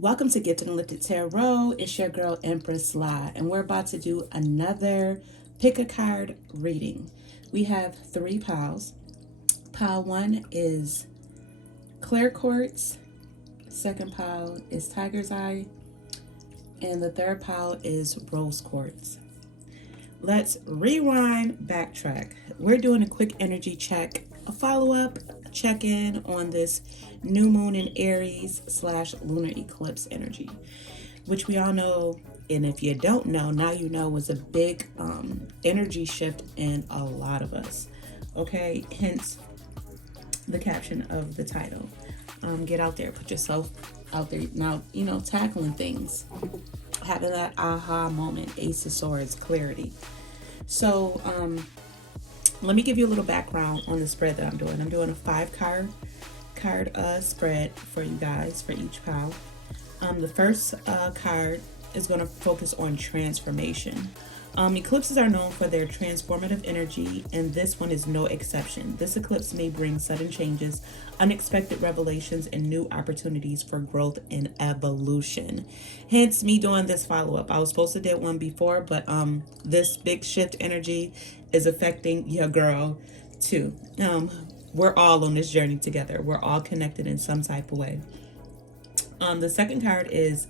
Welcome to Gifted and Lifted Tarot. It's your girl Empress La, and we're about to do another pick a card reading. We have three piles. Pile one is clear quartz, second pile is tiger's eye, and the third pile is rose quartz. Let's rewind, backtrack. We're doing a quick energy check, a follow-up check-in on this new moon in Aries / lunar eclipse energy, which we all know, and if you don't know, now you know, was a big energy shift in a lot of us. Okay, hence the caption of the title. Get out there, put yourself out there. Now, tackling things, having that aha moment, Ace of Swords, clarity. So, let me give you a little background on the spread that I'm doing. I'm doing a 5 card spread for you guys for each pile. The first card is going to focus on transformation. Eclipses are known for their transformative energy, and this one is no exception. This eclipse may bring sudden changes, unexpected revelations, and new opportunities for growth and evolution. Hence me doing this follow-up. I was supposed to do one before, but this big shift energy is affecting your girl too. We're all on this journey together. We're all connected in some type of way. The second card is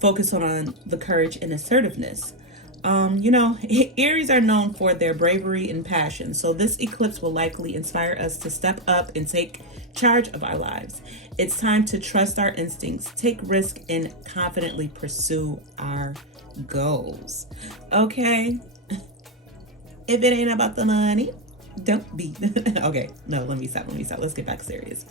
focused on the courage and assertiveness. Aries are known for their bravery and passion, so this eclipse will likely inspire us to step up and take charge of our lives. It's time to trust our instincts, take risk, and confidently pursue our goals. Okay? If it ain't about the money, don't be. Okay, no, let me stop. Let's get back serious.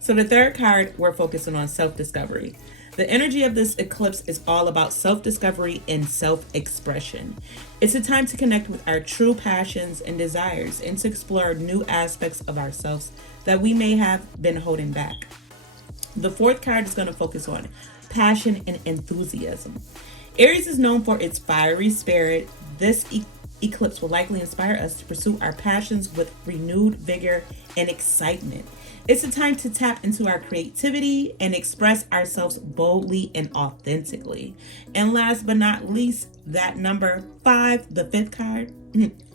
So the third card, we're focusing on self-discovery. The energy of this eclipse is all about self-discovery and self-expression. It's a time to connect with our true passions and desires and to explore new aspects of ourselves that we may have been holding back. The fourth card is going to focus on passion and enthusiasm. Aries is known for its fiery spirit. This eclipse will likely inspire us to pursue our passions with renewed vigor and excitement. It's a time to tap into our creativity and express ourselves boldly and authentically. And last but not least, that number 5, the fifth card.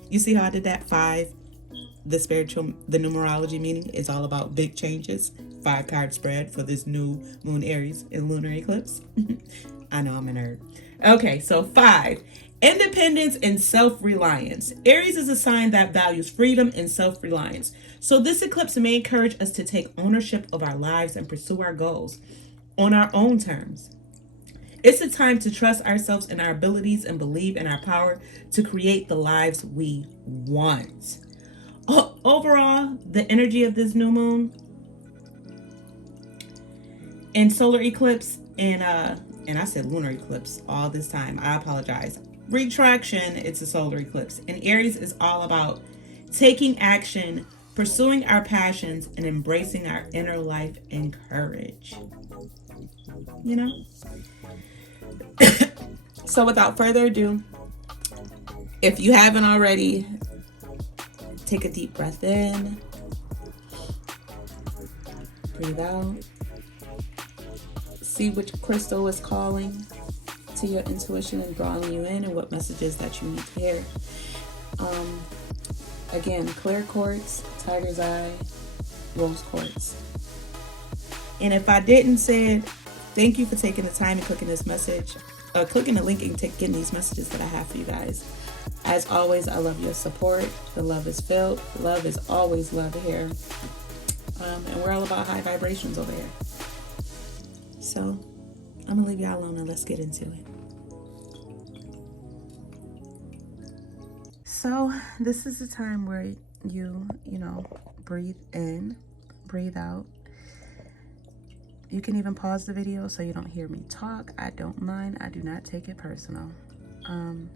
You see how I did that? 5, the numerology meaning is all about big changes. 5 card spread for this new moon Aries and lunar eclipse. I know I'm a nerd. Okay, so 5. Independence and self-reliance. Aries is a sign that values freedom and self-reliance. So this eclipse may encourage us to take ownership of our lives and pursue our goals on our own terms. It's a time to trust ourselves and our abilities and believe in our power to create the lives we want. Overall, the energy of this new moon and solar eclipse and I said lunar eclipse all this time. I apologize. Retraction, it's a solar eclipse. And Aries is all about taking action, pursuing our passions, and embracing our inner life and courage. So without further ado, if you haven't already, take a deep breath in, breathe out, see which crystal is calling to your intuition and drawing you in, and what messages that you need to hear. Again, clear quartz, tiger's eye, rose quartz. And if I didn't say it, thank you for taking the time and clicking this message, clicking the link and getting these messages that I have for you guys. As always, I love your support. The love is filled. Love is always love here. And we're all about high vibrations over here. So I'm gonna leave y'all alone and let's get into it. So this is the time where you breathe in, breathe out. You can even pause the video so you don't hear me talk. I don't mind. I do not take it personal. And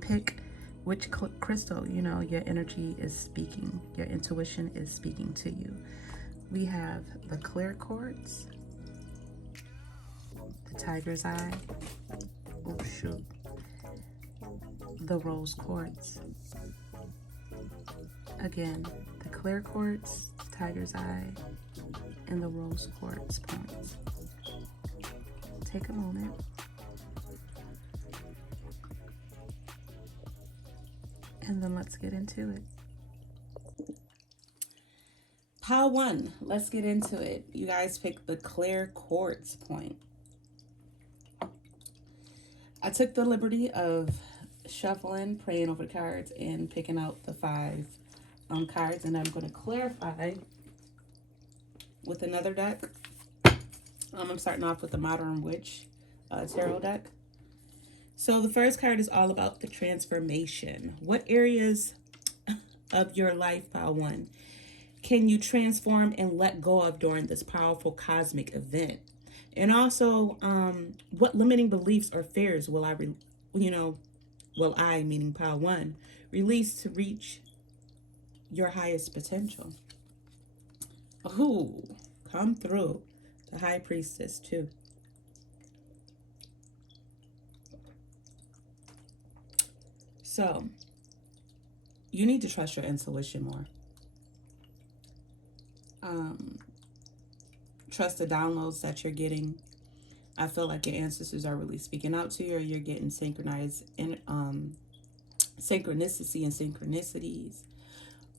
pick which crystal, your energy is speaking, your intuition is speaking to you. We have the clear quartz, the tiger's eye, oh shoot, the rose quartz. Again, the clear quartz, tiger's eye, and the rose quartz points. take a moment. And then let's get into it. Pile 1, let's get into it. You guys picked the clear quartz point. I took the liberty of shuffling, praying over the cards, and picking out the 5 cards. And I'm going to clarify with another deck. I'm starting off with the Modern Witch Tarot deck. So the first card is all about the transformation. What areas of your life, Pile 1, can you transform and let go of during this powerful cosmic event? And also, what limiting beliefs or fears will I, meaning Pile 1, release to reach your highest potential? Ooh, come through. The High Priestess, too. So, you need to trust your intuition more. Trust the downloads that you're getting. I feel like your ancestors are really speaking out to you, or you're getting synchronized in synchronicity and synchronicities.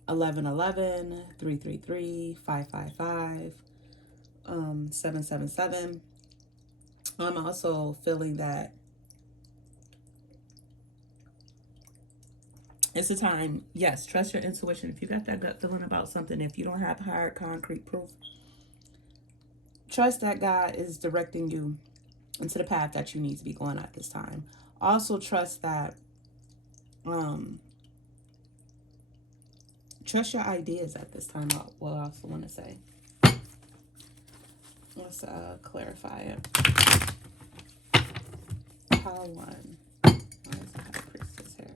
1111, 333, 555, 777. I'm also feeling that it's a time, yes, trust your intuition. If you got that gut feeling about something, if you don't have hard, concrete proof, trust that God is directing you into the path that you need to be going at this time. Also trust that, trust your ideas at this time. What I also want to say. Let's clarify it. Pile 1. Where's the High Priestess here?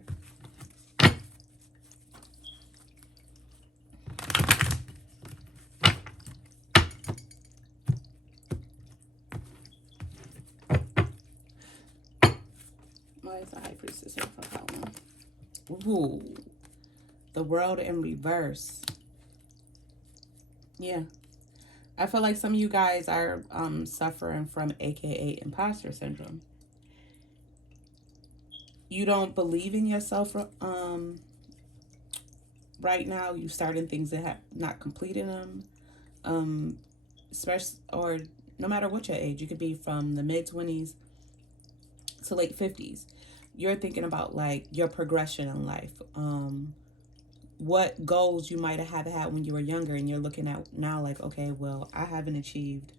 Why is the High Priestess here for Pile 1? Ooh. The World in reverse. Yeah. I feel like some of you guys are suffering from AKA imposter syndrome. You don't believe in yourself right now. You starting things that have not completed them. Especially, or no matter what your age, you could be from the mid-20s to late 50s. You're thinking about like your progression in life. What goals you might have had when you were younger, and you're looking at now like, okay, well, I haven't achieved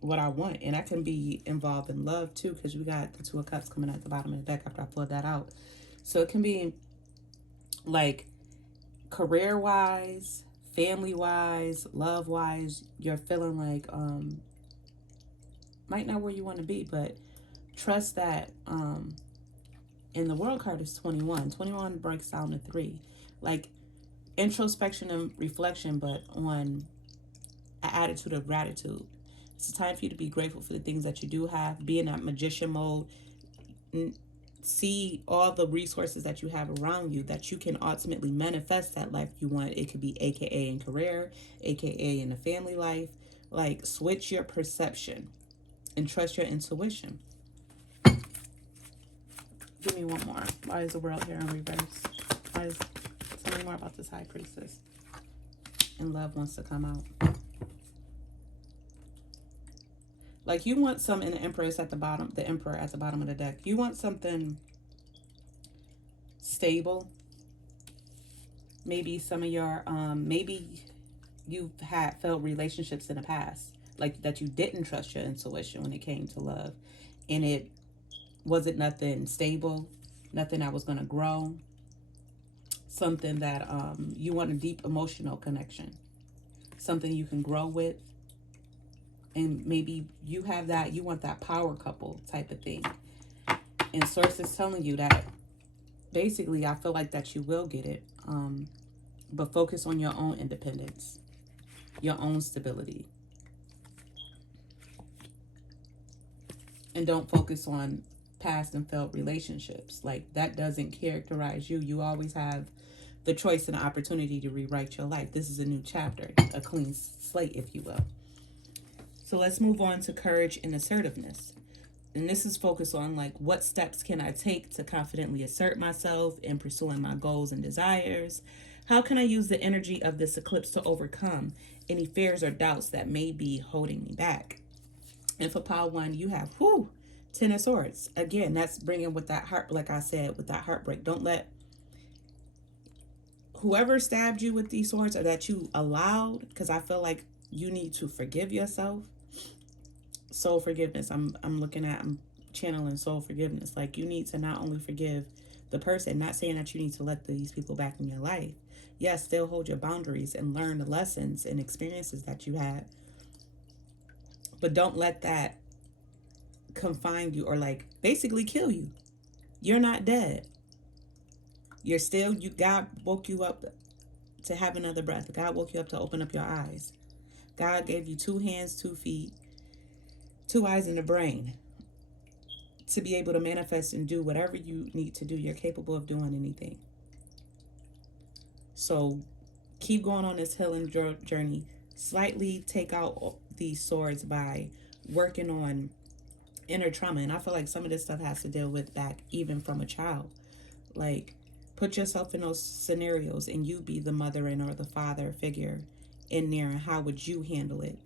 what I want. And that can be involved in love too, because we got the 2 of Cups coming at the bottom of the deck after I pulled that out. So it can be like career-wise, family-wise, love-wise, you're feeling like might not where you want to be, but trust that and the World card is 21. 21 breaks down to 3. Like introspection and reflection, but on an attitude of gratitude. It's a time for you to be grateful for the things that you do have. Be in that magician mode. See all the resources that you have around you that you can ultimately manifest that life you want. It could be AKA in career, AKA in a family life. Like switch your perception and trust your intuition. Give me one more. Why is the World here in reverse? Tell me more about this High Priestess. And love wants to come out. Like you want some in the Empress at the bottom, the Emperor at the bottom of the deck. You want something stable. Maybe some of your, maybe you've felt relationships in the past. Like that you didn't trust your intuition when it came to love. And it wasn't nothing stable, nothing that was going to grow, something that you want a deep emotional connection, something you can grow with, and maybe you have that, you want that power couple type of thing. And Source is telling you that basically I feel like that you will get it, but focus on your own independence, your own stability, and don't focus on past and failed relationships. Like that doesn't characterize you. You always have the choice and the opportunity to rewrite your life. This is a new chapter, a clean slate, if you will. So let's move on to courage and assertiveness. And this is focused on like, what steps can I take to confidently assert myself in pursuing my goals and desires? How can I use the energy of this eclipse to overcome any fears or doubts that may be holding me back? And for pile one, you have 10 of swords. Again, that's bringing with that heart, like I said, with that heartbreak. Don't let whoever stabbed you with these swords, or that you allowed, because I feel like you need to forgive yourself. Soul forgiveness. I'm channeling soul forgiveness. Like, you need to not only forgive the person, not saying that you need to let these people back in your life. Yes, still hold your boundaries and learn the lessons and experiences that you had. But don't let that confine you, or like basically kill you. You're not dead. You're still, God woke you up to have another breath. God woke you up to open up your eyes. God gave you 2 hands, 2 feet, 2 eyes, and a brain to be able to manifest and do whatever you need to do. You're capable of doing anything. So keep going on this healing journey. Slightly take out these swords by working on inner trauma. And I feel like some of this stuff has to deal with back even from a child. Like, put yourself in those scenarios and you be the mother and or the father figure in there, and how would you handle it?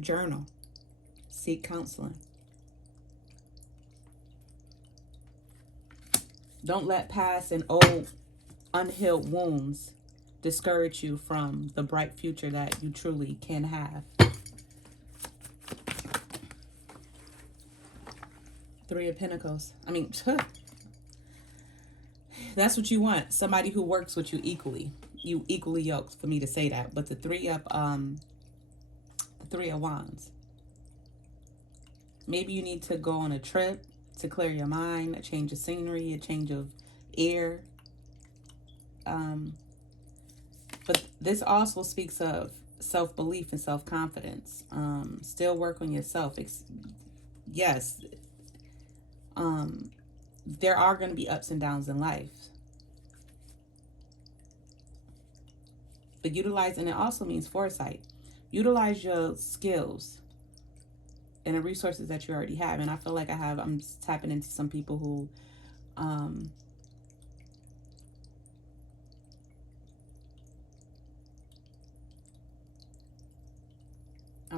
Journal. Seek counseling. Don't let past and old unhealed wounds discourage you from the bright future that you truly can have. 3 of Pentacles. I mean, that's what you want. Somebody who works with you equally. You equally yoked, for me to say that. But the 3 of Wands. Maybe you need to go on a trip to clear your mind, a change of scenery, a change of air. But this also speaks of self-belief and self-confidence. Still work on yourself. Yes, there are going to be ups and downs in life. But and it also means foresight. Utilize your skills and the resources that you already have. And I feel like I'm tapping into some people who, I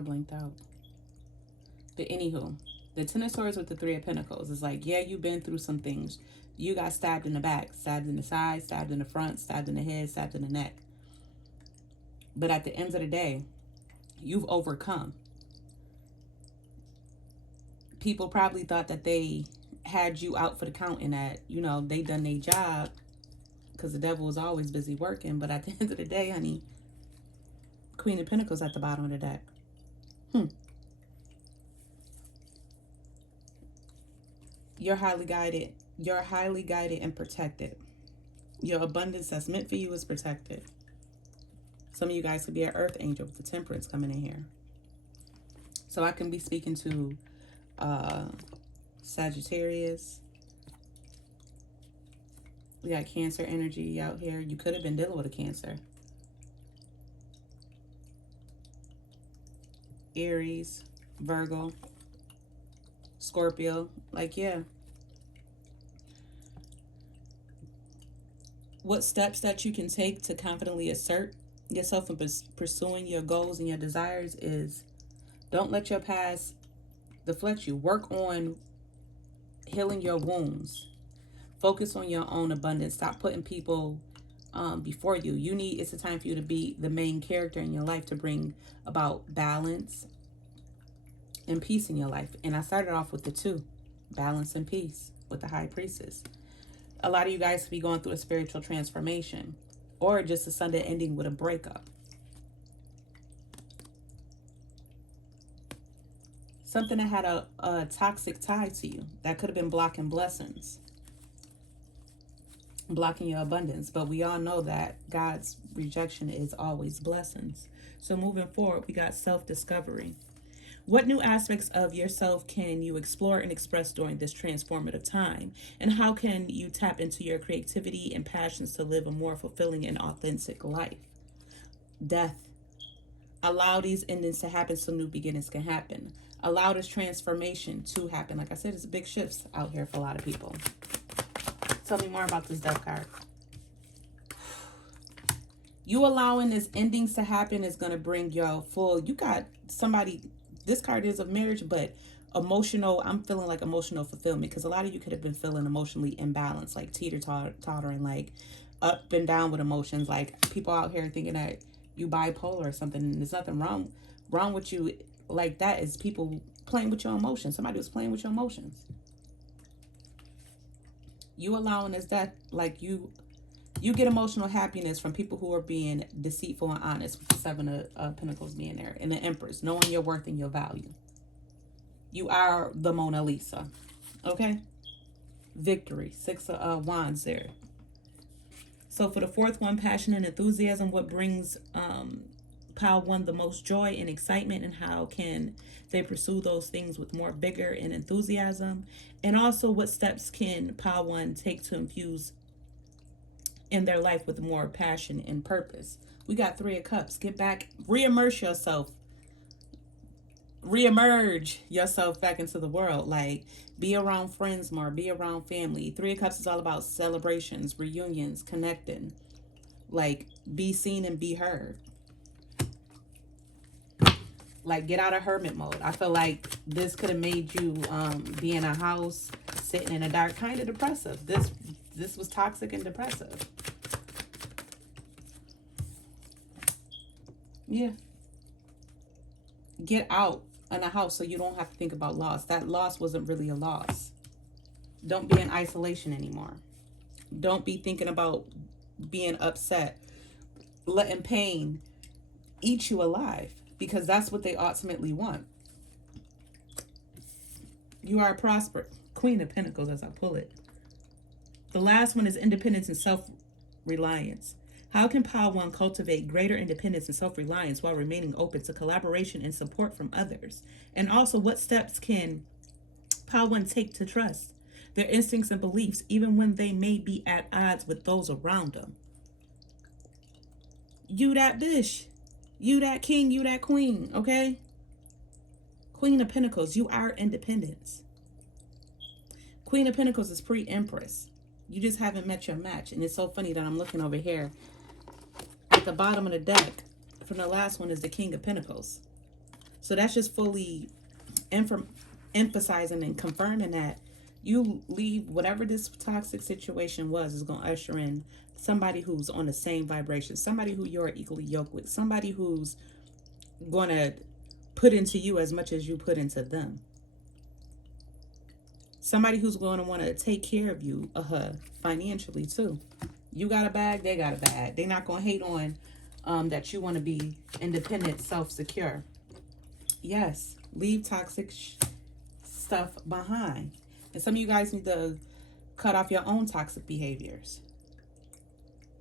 blinked out. But anywho, the 10 of Swords with the 3 of Pentacles is like, yeah, you've been through some things. You got stabbed in the back, stabbed in the side, stabbed in the front, stabbed in the head, stabbed in the neck. But at the end of the day, you've overcome. People probably thought that they had you out for the count and that, you know, they done their job, because the devil was always busy working. But at the end of the day, honey, Queen of Pentacles at the bottom of the deck. You're highly guided. You're highly guided and protected. Your abundance that's meant for you is protected. Some of you guys could be an earth angel with the Temperance coming in here. So I can be speaking to Sagittarius. We got Cancer energy out here. You could have been dealing with a Cancer. Aries, Virgo, Scorpio. Like, yeah. What steps that you can take to confidently assert yourself in pursuing your goals and your desires is, don't let your past deflect you. Work on healing your wounds. Focus on your own abundance. Stop putting people before you. It's a time for you to be the main character in your life, to bring about balance and peace in your life. And I started off with the 2, balance and peace, with the High Priestess. A lot of you guys could be going through a spiritual transformation, or just a Sunday ending with a breakup. Something that had a toxic tie to you that could have been blocking blessings, blocking your abundance. But we all know that God's rejection is always blessings. So moving forward, we got self-discovery. What new aspects of yourself can you explore and express during this transformative time? And how can you tap into your creativity and passions to live a more fulfilling and authentic life? Death. Allow these endings to happen so new beginnings can happen. Allow this transformation to happen. Like I said, it's big shifts out here for a lot of people. Tell me more about this Death card. You allowing this endings to happen is going to bring your full, you got somebody, this card is of marriage, but emotional, I'm feeling like emotional fulfillment, because a lot of you could have been feeling emotionally imbalanced, like teeter-tottering, like up and down with emotions, like people out here thinking that you bipolar or something, and there's nothing wrong with you like that. Is people playing with your emotions. Somebody was playing with your emotions. You allowing this, that, like you get emotional happiness from people who are being deceitful and honest, with the Seven of Pentacles being there, and the Empress, knowing your worth and your value. You are the Mona Lisa. Okay? Victory. Six of Wands there. So for the fourth one, passion and enthusiasm, what brings pile one the most joy and excitement, and how can they pursue those things with more vigor and enthusiasm? And also, what steps can pile one take to infuse in their life with more passion and purpose? We got Three of Cups. Get back, reimmerse yourself, reemerge yourself back into the world. Like, be around friends more, be around family. Three of Cups is all about celebrations, reunions, connecting. Like, be seen and be heard. Like, get out of hermit mode. I feel like this could have made you be in a house, sitting in a dark, kind of depressive. This was toxic and depressive. Yeah. Get out in a house so you don't have to think about loss. That loss wasn't really a loss. Don't be in isolation anymore. Don't be thinking about being upset, letting pain eat you alive, because that's what they ultimately want. You are prosperous. Queen of Pentacles as I pull it. The last one is independence and self-reliance. How can pile one cultivate greater independence and self-reliance while remaining open to collaboration and support from others? And also, what steps can pile one take to trust their instincts and beliefs, even when they may be at odds with those around them? You that bitch. You that king. You that queen. Okay? Queen of Pentacles. You are independence. Queen of Pentacles is pre-Empress. You just haven't met your match. And it's so funny that I'm looking over here. At the bottom of the deck, from the last one, is the King of Pentacles. So that's just fully emphasizing and confirming that you leave whatever this toxic situation was, is going to usher in somebody who's on the same vibration, somebody who you're equally yoked with, somebody who's going to put into you as much as you put into them. Somebody who's going to want to take care of you financially too. You got a bag, they got a bag. They're not going to hate on that you want to be independent, self-secure. Yes, leave toxic stuff behind. And some of you guys need to cut off your own toxic behaviors,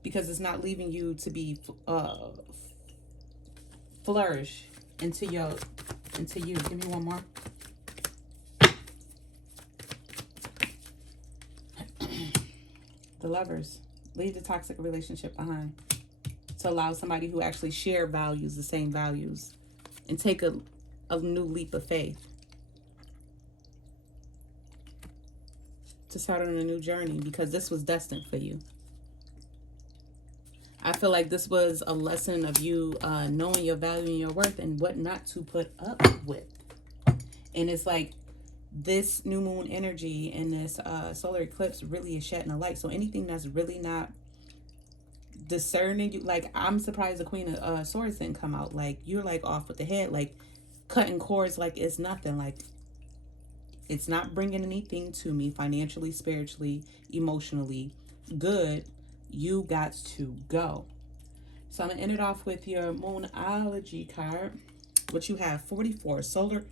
because it's not leaving you to be flourish into you. Give me one more. The Lovers. Leave the toxic relationship behind to allow somebody who actually share values, the same values, and take a new leap of faith to start on a new journey, because this was destined for you. I feel like this was a lesson of you knowing your value and your worth and what not to put up with. And it's like this new moon energy and this solar eclipse really is shedding a light. So anything that's really not discerning you, like, I'm surprised the Queen of Swords didn't come out. Like, you're like off with the head, like cutting cords like it's nothing. Like, it's not bringing anything to me financially, spiritually, emotionally good. You got to go. So I'm gonna end it off with your Moonology card, which you have 44 solar,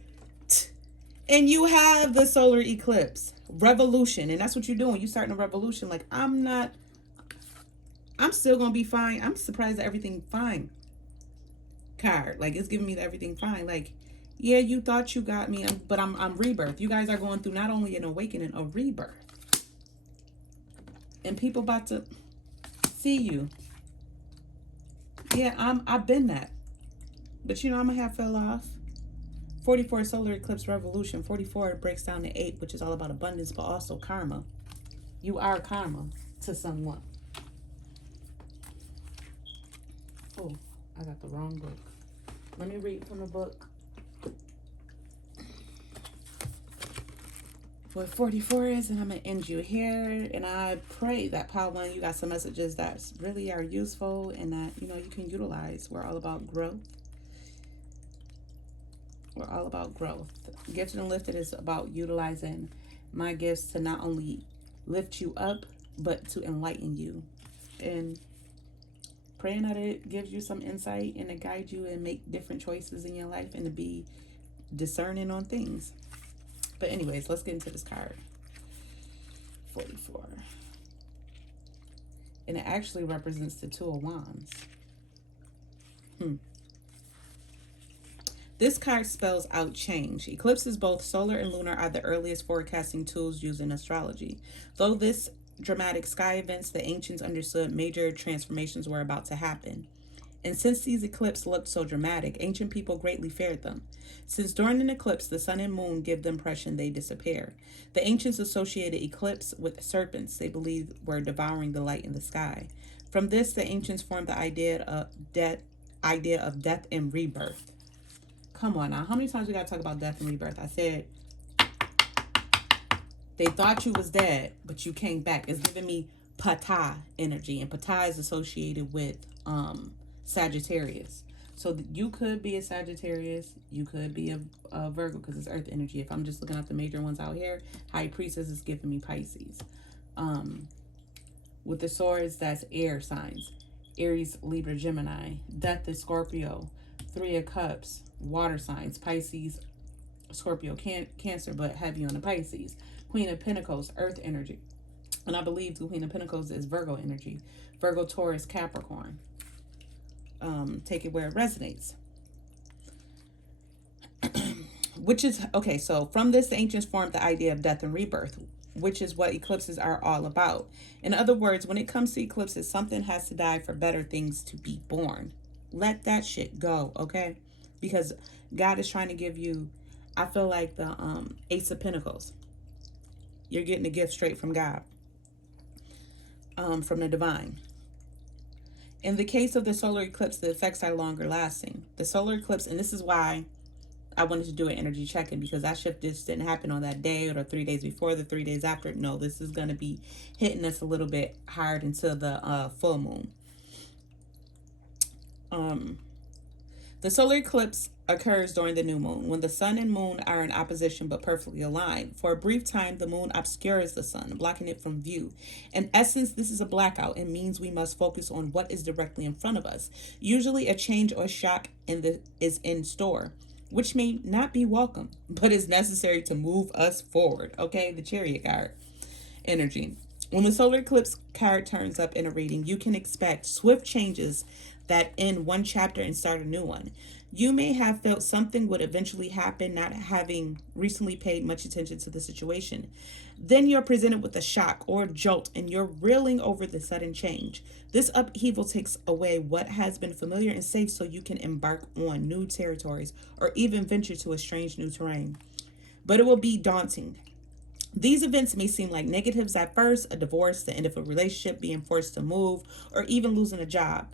and you have the solar eclipse revolution, and that's what you're doing. You starting a revolution. Like, I'm still gonna be fine. I'm surprised that everything fine card. Like, it's giving me the everything fine. Like, yeah, you thought you got me, but I'm rebirth. You guys are going through not only an awakening, a rebirth, and people about to see you. Yeah, I've been that. But you know, I'm going to have fell off. 44 solar eclipse revolution. 44 breaks down to 8, which is all about abundance, but also karma. You are karma to someone. Oh, I got the wrong book. Let me read from the book. What 44 is, and I'm going to end you here. And I pray that Pile 1, you got some messages that really are useful and that, you know, you can utilize. We're all about growth. We're all about growth. Gifted and Lifted is about utilizing my gifts to not only lift you up, but to enlighten you. And praying that it gives you some insight and to guide you and make different choices in your life and to be discerning on things. But anyways, let's get into this card. 44. And it actually represents the Two of Wands. This card spells out change. Eclipses, both solar and lunar, are the earliest forecasting tools used in astrology. Though this dramatic sky events, the ancients understood major transformations were about to happen. And since these eclipses looked so dramatic, ancient people greatly feared them. Since during an eclipse, the sun and moon give the impression they disappear. The ancients associated eclipse with serpents they believed were devouring the light in the sky. From this, the ancients formed the idea of death and rebirth. Come on now. How many times we got to talk about death and rebirth? I said, they thought you was dead, but you came back. It's giving me Ptah energy. And Ptah is associated with Sagittarius. So you could be a Sagittarius. You could be a Virgo because it's earth energy. If I'm just looking at the major ones out here, High Priestess is giving me Pisces. With the swords, that's air signs. Aries, Libra, Gemini. Death is Scorpio. 3 of Cups, water signs. Pisces, Scorpio, Cancer, but heavy on the Pisces. Queen of Pentacles, earth energy. And I believe the Queen of Pentacles is Virgo energy. Virgo, Taurus, Capricorn. Take it where it resonates. Which is, okay, so from this, the ancients formed the idea of death and rebirth, which is what eclipses are all about. In other words, when it comes to eclipses, something has to die for better things to be born. Let that shit go, okay? Because God is trying to give you, I feel like the Ace of Pentacles. You're getting a gift straight from God, from the divine. In the case of the solar eclipse, the effects are longer lasting. The solar eclipse, and this is why I wanted to do an energy check-in, because that shift just didn't happen on that day or the 3 days before, the 3 days after. No, this is going to be hitting us a little bit hard until the full moon. The solar eclipse occurs during the new moon, when the sun and moon are in opposition but perfectly aligned. For a brief time, the moon obscures the sun, blocking it from view. In essence, this is a blackout. It means we must focus on what is directly in front of us. Usually a change or shock is in store, which may not be welcome, but is necessary to move us forward. Okay, the Chariot card energy. When the solar eclipse card turns up in a reading, you can expect swift changes that end one chapter and start a new one. You may have felt something would eventually happen, not having recently paid much attention to the situation. Then you're presented with a shock or jolt, and you're reeling over the sudden change. This upheaval takes away what has been familiar and safe so you can embark on new territories or even venture to a strange new terrain. But it will be daunting. These events may seem like negatives at first: a divorce, the end of a relationship, being forced to move, or even losing a job.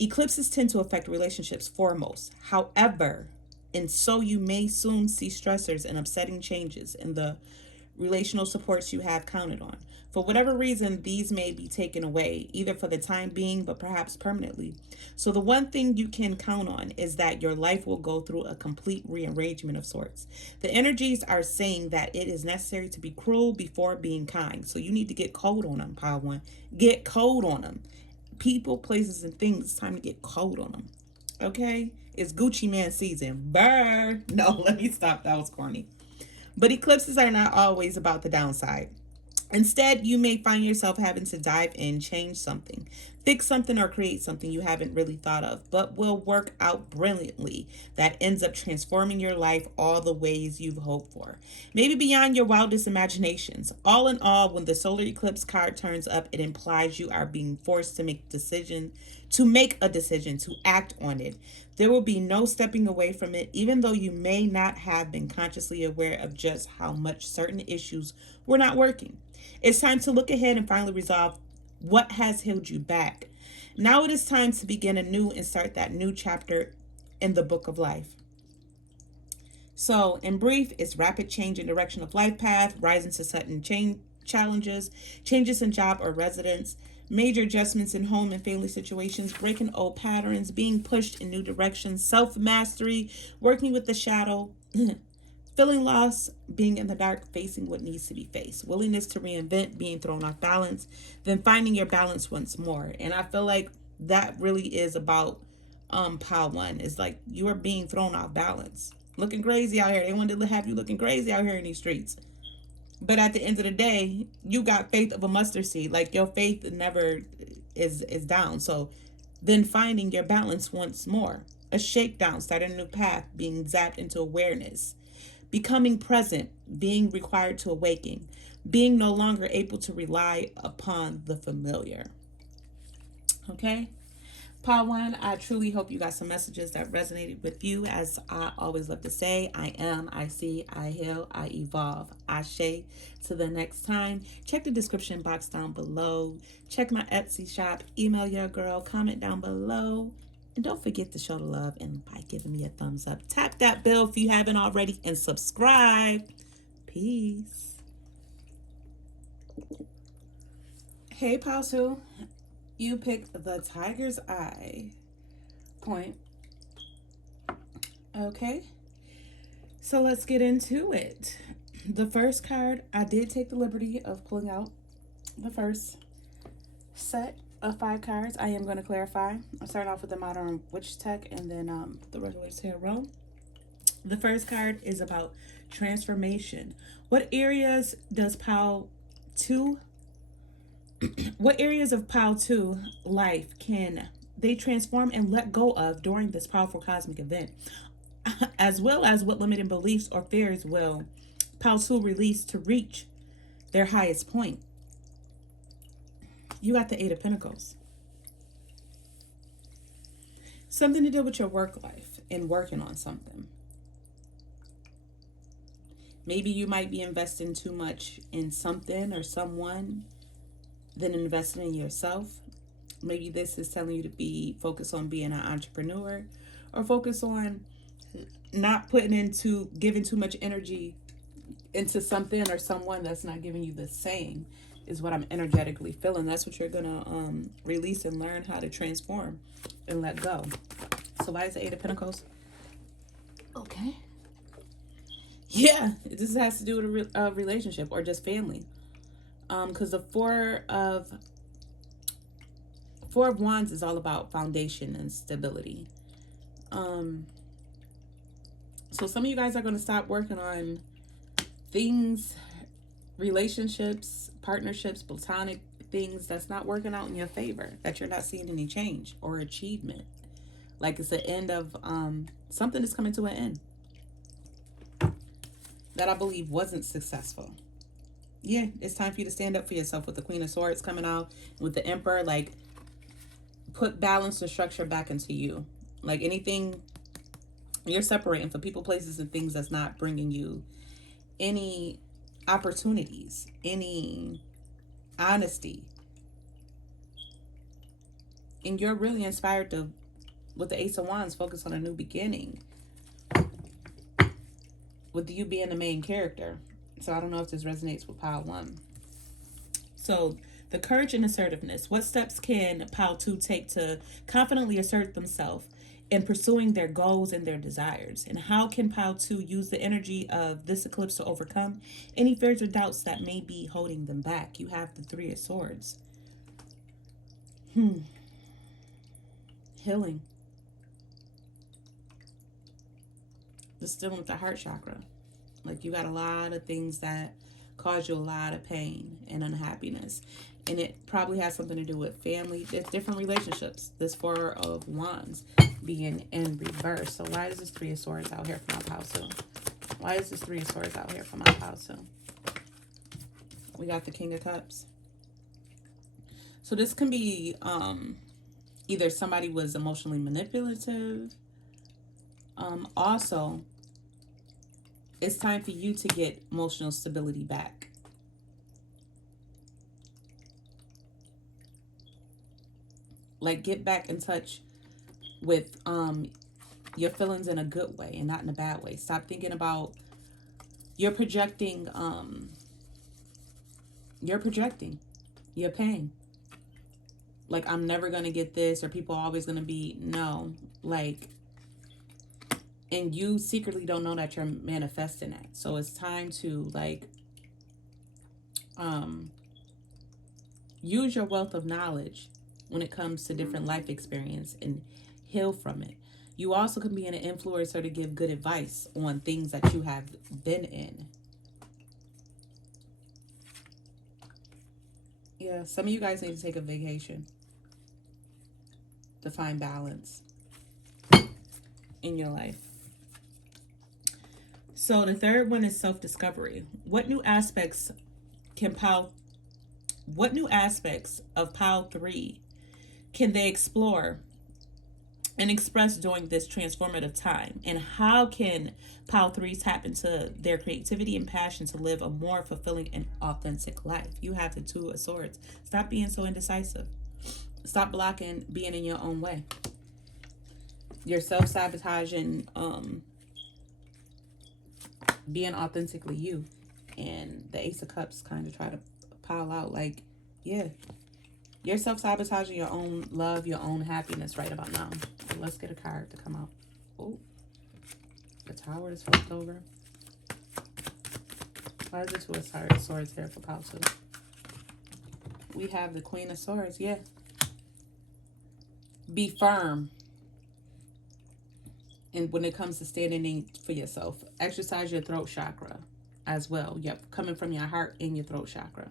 Eclipses tend to affect relationships foremost. However, and so you may soon see stressors and upsetting changes in the relational supports you have counted on. For whatever reason, these may be taken away, either for the time being, but perhaps permanently. So the one thing you can count on is that your life will go through a complete rearrangement of sorts. The energies are saying that it is necessary to be cruel before being kind. So you need to get cold on them, Power One. Get cold on them. People, places, and things, it's time to get cold on them. Okay? It's Gucci Man season. Burr. No, let me stop. That was corny. But eclipses are not always about the downside. Instead, you may find yourself having to dive in, change something, fix something, or create something you haven't really thought of, but will work out brilliantly, that ends up transforming your life all the ways you've hoped for, maybe beyond your wildest imaginations. All in all, when the solar eclipse card turns up, it implies you are being forced to make a decision to make a decision, to act on it. There will be no stepping away from it, even though you may not have been consciously aware of just how much certain issues were not working. It's time to look ahead and finally resolve what has held you back. Now it is time to begin anew and start that new chapter in the book of life. So, in brief, it's rapid change in direction of life path, rising to sudden change challenges, changes in job or residence, major adjustments in home and family situations, breaking old patterns, being pushed in new directions, self-mastery, working with the shadow, feeling lost, being in the dark, facing what needs to be faced, willingness to reinvent, being thrown off balance, then finding your balance once more. And I feel like that really is about pile one. Is like you are being thrown off balance, looking crazy out here. They want to have you looking crazy out here in these streets. But at the end of the day, you got faith of a mustard seed. Like your faith never is down. So then finding your balance once more. A shakedown, starting a new path, being zapped into awareness. Becoming present, being required to awaken. Being no longer able to rely upon the familiar. Okay? Pile one, I truly hope you got some messages that resonated with you. As I always love to say, I am, I see, I heal, I evolve. Ashe. To the next time, check the description box down below. Check my Etsy shop. Email your girl. Comment down below. And don't forget to show the love and by giving me a thumbs up. Tap that bell if you haven't already and subscribe. Peace. Hey, Pile 2. You picked the Tiger's Eye point. Okay, so let's get into it. The first card, I did take the liberty of pulling out the first set of 5 cards. I am going to clarify. I'll start off with the Modern Witch Tech and then the regular tarot. The first card is about transformation. What areas does Pile 2 what areas of Pile 2 life can they transform and let go of during this powerful cosmic event, as well as what limiting beliefs or fears will Pile 2 release to reach their highest point? You got the 8 of Pentacles. Something to do with your work life and working on something. Maybe you might be investing too much in something or someone than investing in yourself. Maybe this is telling you to be focused on being an entrepreneur, or focus on not giving too much energy into something or someone that's not giving you the same, is what I'm energetically feeling. That's what you're gonna release and learn how to transform and let go. So why is the 8 of Pentacles? Okay. Yeah, this has to do with a relationship or just family. Because the Four of Wands is all about foundation and stability. So some of you guys are going to stop working on things, relationships, partnerships, platonic things that's not working out in your favor, that you're not seeing any change or achievement. Like it's the end of something that's coming to an end that I believe wasn't successful. Yeah, it's time for you to stand up for yourself with the Queen of Swords coming out, with the Emperor. Like, put balance and structure back into you. Like anything, you're separating from people, places, and things that's not bringing you any opportunities, any honesty. And you're really inspired to, with the Ace of Wands, focus on a new beginning, with you being the main character. So I don't know if this resonates with Pile 1. So the courage and assertiveness. What steps can Pile 2 take to confidently assert themselves in pursuing their goals and their desires? And how can Pile 2 use the energy of this eclipse to overcome any fears or doubts that may be holding them back? You have the 3 of Swords. Healing. Just dealing with the heart chakra. Like you got a lot of things that cause you a lot of pain and unhappiness. And it probably has something to do with family, different relationships. This 4 of Wands being in reverse. So why is this 3 of Swords out here for my Pile 2? Why is this 3 of Swords out here for my Pile 2? We got the King of Cups. So this can be Either somebody was emotionally manipulative. Also, it's time for you to get emotional stability back. Like, get back in touch with your feelings in a good way and not in a bad way. Stop thinking about you're projecting your pain. Like, I'm never gonna get this, or people are always gonna be, no. Like, and you secretly don't know that you're manifesting that. So it's time to, like, use your wealth of knowledge when it comes to different life experience and heal from it. You also can be an influencer to give good advice on things that you have been in. Yeah, some of you guys need to take a vacation to find balance in your life. So the third one is self-discovery. What new aspects of Pile 3 can they explore and express during this transformative time? And how can Pile 3 tap into their creativity and passion to live a more fulfilling and authentic life? You have the Two of Swords. Stop being so indecisive. Stop blocking being in your own way. You're self-sabotaging being authentically you. And the Ace of Cups kind of try to pile out like, yeah, you're self-sabotaging your own love, your own happiness right about now. So let's get a card to come out. Oh, the Tower is flipped over. Why is the Two of Swords here for Pile 2? We have the Queen of Swords, yeah. Be firm. And when it comes to standing for yourself, exercise your throat chakra as well. Yep, coming from your heart and your throat chakra.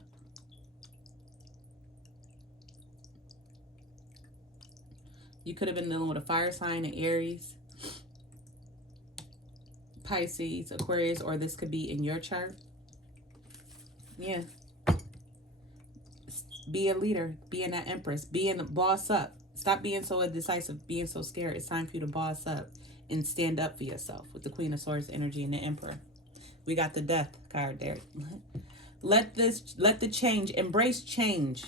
You could have been dealing with a fire sign, an Aries, Pisces, Aquarius, or this could be in your chart. Yeah. Be a leader. Being that Empress. Being a boss up. Stop being so indecisive, being so scared. It's time for you to boss up and stand up for yourself with the Queen of Swords energy and the Emperor. We got the Death card there. Let the change, embrace change,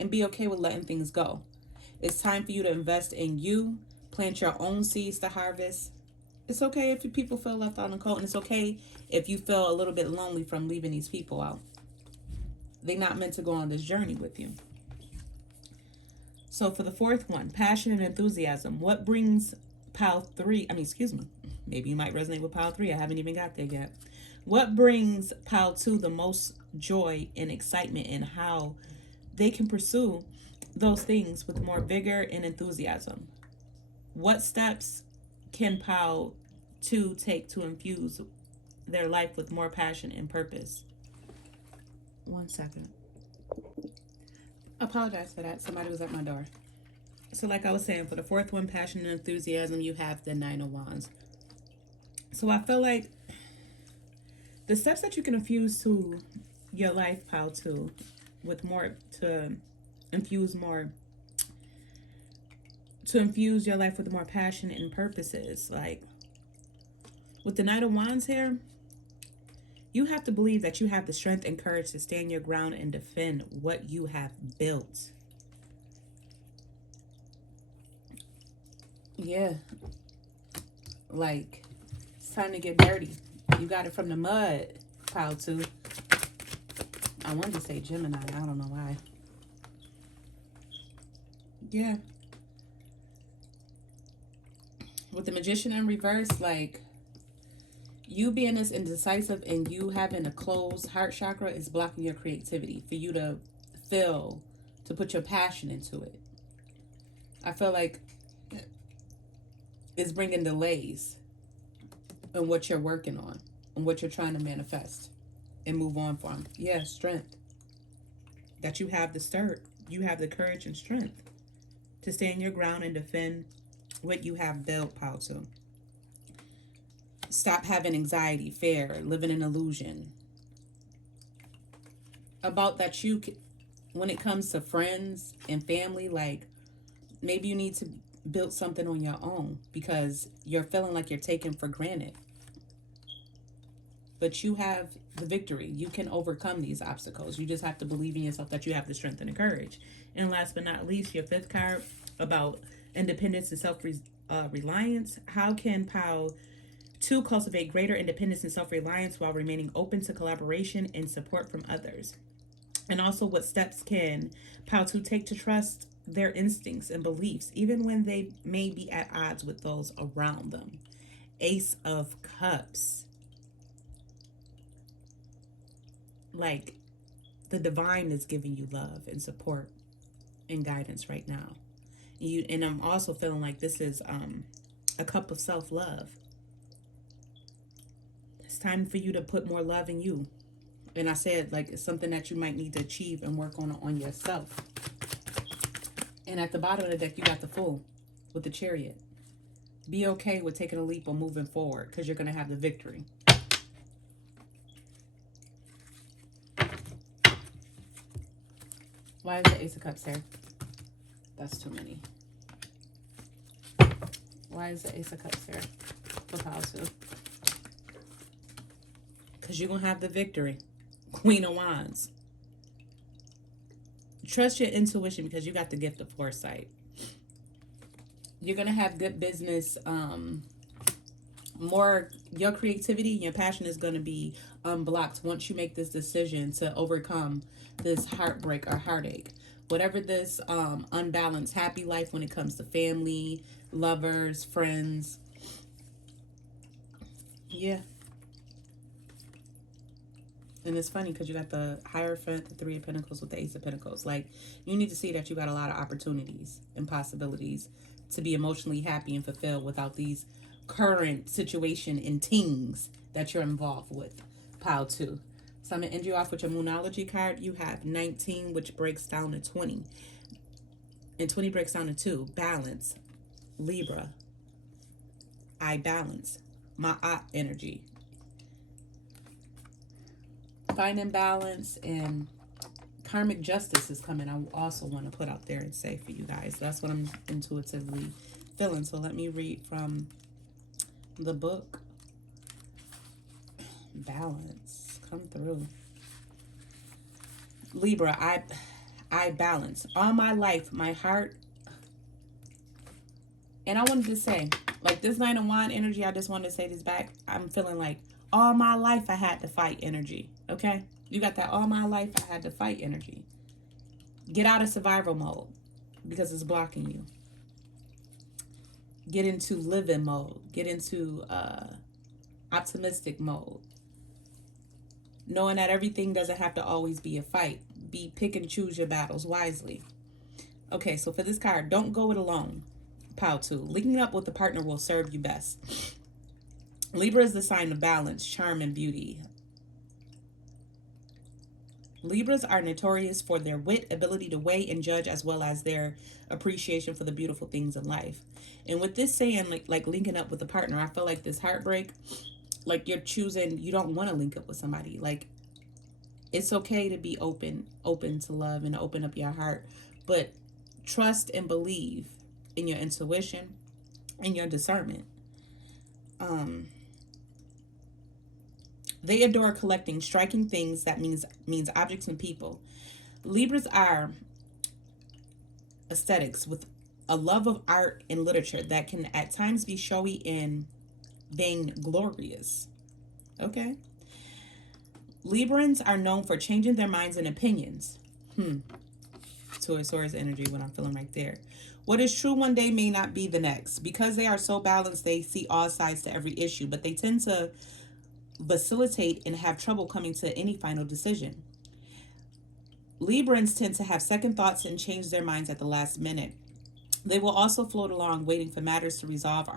and be okay with letting things go. It's time for you to invest in you, plant your own seeds to harvest. It's okay if people feel left out in the cold, and it's okay if you feel a little bit lonely from leaving these people out. They're not meant to go on this journey with you. So for the fourth one, passion and enthusiasm. What brings Pile 3, maybe you might resonate with Pile 3. I haven't even got there yet. What brings Pile 2 the most joy and excitement, and how they can pursue those things with more vigor and enthusiasm? What steps can Pile 2 take to infuse their life with more passion and purpose? 1 second. Apologize for that. Somebody was at my door. So like I was saying, for the fourth one, passion and enthusiasm, you have the Nine of Wands. So I feel like the steps that you can infuse to your life, Pile 2, with more, to infuse your life with more passion and purposes. Like with the Knight of Wands here, you have to believe that you have the strength and courage to stand your ground and defend what you have built. Yeah. Like, it's time to get dirty. You got it from the mud, Pile 2. I wanted to say Gemini. I don't know why. Yeah. With the Magician in reverse, like, you being this indecisive and you having a closed heart chakra is blocking your creativity for you to feel, to put your passion into it. I feel like it's bringing delays in what you're working on and what you're trying to manifest and move on from. Yeah, strength. That you have you have the courage and strength to stand your ground and defend what you have built, Pile 2. Stop having anxiety, fear, living in illusion. About that when it comes to friends and family, like, Maybe you need to build something on your own because you're feeling like you're taken for granted. But you have the victory. You can overcome these obstacles. You just have to believe in yourself that you have the strength and the courage. And last but not least, your fifth card about independence and self-reliance. How can POW 2 cultivate greater independence and self-reliance while remaining open to collaboration and support from others? And also, what steps can POW 2 take to trust their instincts and beliefs, even when they may be at odds with those around them? Ace of Cups. Like, the divine is giving you love and support and guidance right now. And I'm also feeling like this is a cup of self-love. It's time for you to put more love in you. And I said, like, it's something that you might need to achieve and work on yourself. And at the bottom of the deck, you got the Fool with the Chariot. Be okay with taking a leap or moving forward because you're going to have the victory. Why is the Ace of Cups here? That's too many. Why is the Ace of Cups here for POW 2? Because you're going to have the victory. Queen of Wands. Trust your intuition because you got the gift of foresight. You're going to have good business. More, your creativity and your passion is going to be unblocked once you make this decision to overcome this heartbreak or heartache. Whatever this unbalanced happy life when it comes to family, lovers, friends. Yeah. And it's funny because you got the Hierophant, the Three of Pentacles with the Ace of Pentacles. Like, you need to see that you got a lot of opportunities and possibilities to be emotionally happy and fulfilled without these current situation and things that you're involved with. POW 2. So I'm going to end you off with your Moonology card. You have 19, which breaks down to 20. And 20 breaks down to 2. Balance. Libra. I balance. My energy. Finding balance and karmic justice is coming. I also want to put out there and say for you guys. That's what I'm intuitively feeling. So let me read from the book. Balance. Come through. Libra, I balance. All my life, my heart. And I wanted to say, like, this Nine of Wands energy, I just wanted to say this back. I'm feeling like all my life I had to fight energy. Okay? You got that all my life I had to fight energy. Get out of survival mode because it's blocking you. Get into living mode. Get into optimistic mode. Knowing that everything doesn't have to always be a fight. Pick and choose your battles wisely. Okay, so for this card, don't go it alone. POW 2. Linking up with a partner will serve you best. Libra is the sign of balance, charm, and beauty. Libras are notorious for their wit, ability to weigh and judge, as well as their appreciation for the beautiful things in life. And with this saying, like linking up with a partner, I feel like this heartbreak, like you're choosing, you don't want to link up with somebody. Like, it's okay to be open to love and open up your heart, but trust and believe in your intuition and your discernment. They adore collecting striking things. That means objects and people. Libras are aesthetics with a love of art and literature that can at times be showy and vainglorious. Okay. Librans are known for changing their minds and opinions. Taurus energy, what I'm feeling right there. What is true one day may not be the next. Because they are so balanced, they see all sides to every issue, but they tend to vacillate and have trouble coming to any final decision. Librans tend to have second thoughts and change their minds at the last minute. They will also float along waiting for matters to resolve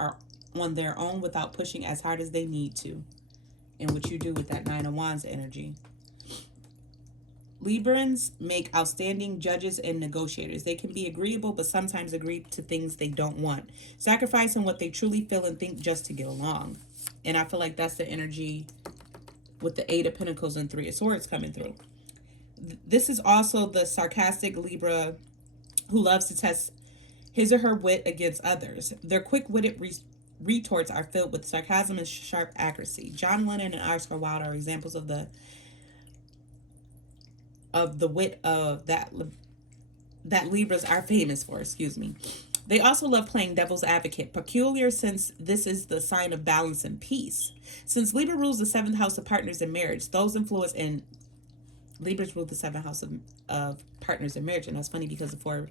on their own without pushing as hard as they need to. And what you do with that Nine of Wands energy. Librans make outstanding judges and negotiators. They can be agreeable, but sometimes agree to things they don't want, sacrificing what they truly feel and think just to get along. And I feel like that's the energy with the Eight of Pentacles and Three of Swords coming through. This is also the sarcastic Libra who loves to test his or her wit against others. Their quick-witted retorts are filled with sarcasm and sharp accuracy. John Lennon and Oscar Wilde are examples of the wit of that Libras are famous for. Excuse me. They also love playing devil's advocate, peculiar since this is the sign of balance and peace. Since Libra rules the seventh house of partners in marriage, those influenced in Libras rule the seventh house of partners in marriage. And that's funny because the Four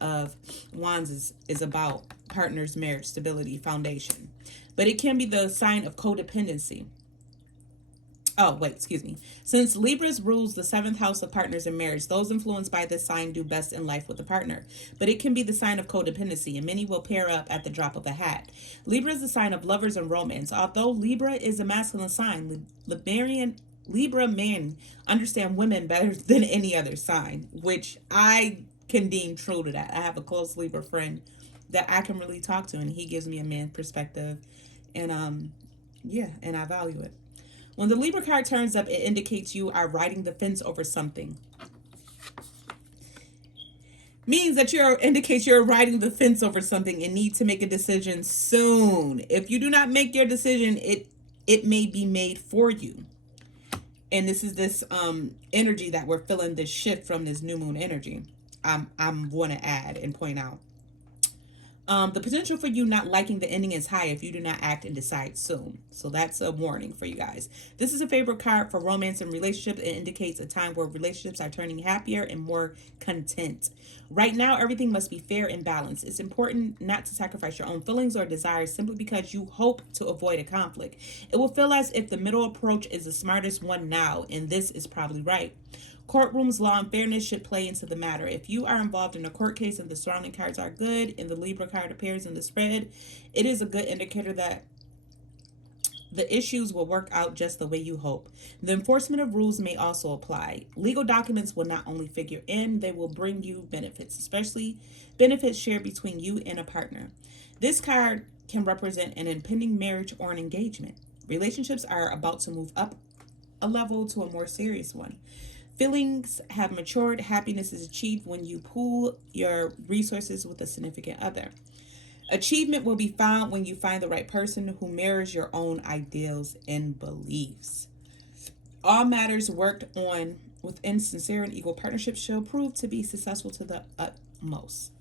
of Wands is about partners, marriage, stability, foundation. But it can be the sign of codependency. Oh, wait, excuse me. Since Libras rules the seventh house of partners in marriage, those influenced by this sign do best in life with a partner. But it can be the sign of codependency, and many will pair up at the drop of a hat. Libra is the sign of lovers and romance. Although Libra is a masculine sign, Libra men understand women better than any other sign, which I can deem true to that. I have a close Libra friend that I can really talk to, and he gives me a man perspective, and yeah, and I value it. When the Libra card turns up, it indicates you are riding the fence over something. Means that indicates you're riding the fence over something and need to make a decision soon. If you do not make your decision, it may be made for you. And this is this energy that we're feeling, this shift from this new moon energy. I'm want to add and point out. The potential for you not liking the ending is high if you do not act and decide soon. So that's a warning for you guys. This is a favorite card for romance and relationships. It indicates a time where relationships are turning happier and more content. Right now, everything must be fair and balanced. It's important not to sacrifice your own feelings or desires simply because you hope to avoid a conflict. It will feel as if the middle approach is the smartest one now, and this is probably right. Courtrooms, law, and fairness should play into the matter. If you are involved in a court case and the surrounding cards are good and the Libra card appears in the spread, it is a good indicator that the issues will work out just the way you hope. The enforcement of rules may also apply. Legal documents will not only figure in, they will bring you benefits, especially benefits shared between you and a partner. This card can represent an impending marriage or an engagement. Relationships are about to move up a level to a more serious one. Feelings have matured. Happiness is achieved when you pool your resources with a significant other. Achievement will be found when you find the right person who mirrors your own ideals and beliefs. All matters worked on within sincere and equal partnerships shall prove to be successful to the utmost.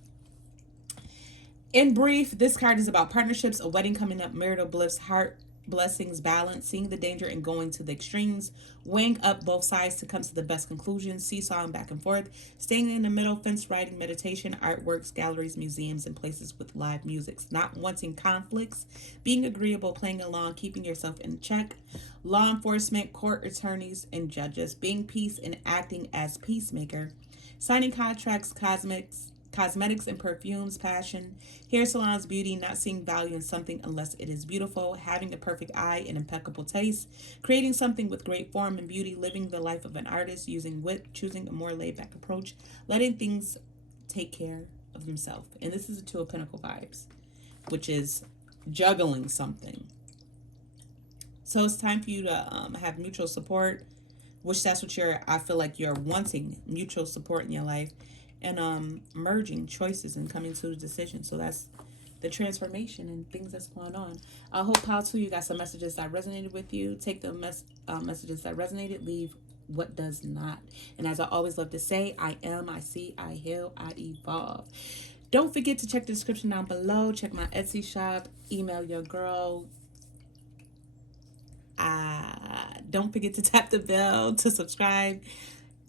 In brief, this card is about partnerships, a wedding coming up, marital bliss, heart blessings, balance, seeing the danger and going to the extremes, weighing up both sides to come to the best conclusions, seesawing back and forth, staying in the middle, fence riding, meditation, artworks, galleries, museums, and places with live music, not wanting conflicts, being agreeable, playing along, keeping yourself in check, law enforcement, court attorneys, and judges, being peace and acting as peacemaker, signing contracts, cosmetics and perfumes, passion, hair salons, beauty, not seeing value in something unless it is beautiful, having a perfect eye and impeccable taste, creating something with great form and beauty, living the life of an artist, using wit, choosing a more laid-back approach, letting things take care of themselves. And this is the Two of Pentacle vibes, which is juggling something. So it's time for you to have mutual support, which that's what I feel like you're wanting, mutual support in your life. And merging choices and coming to a decision. So that's the transformation and things that's going on. I hope, Pile 2, you got some messages that resonated with you. Take the messages that resonated, leave what does not. And as I always love to say, I am, I see, I heal, I evolve. Don't forget to check the description down below. Check my Etsy shop. Email your girl. Don't forget to tap the bell to subscribe.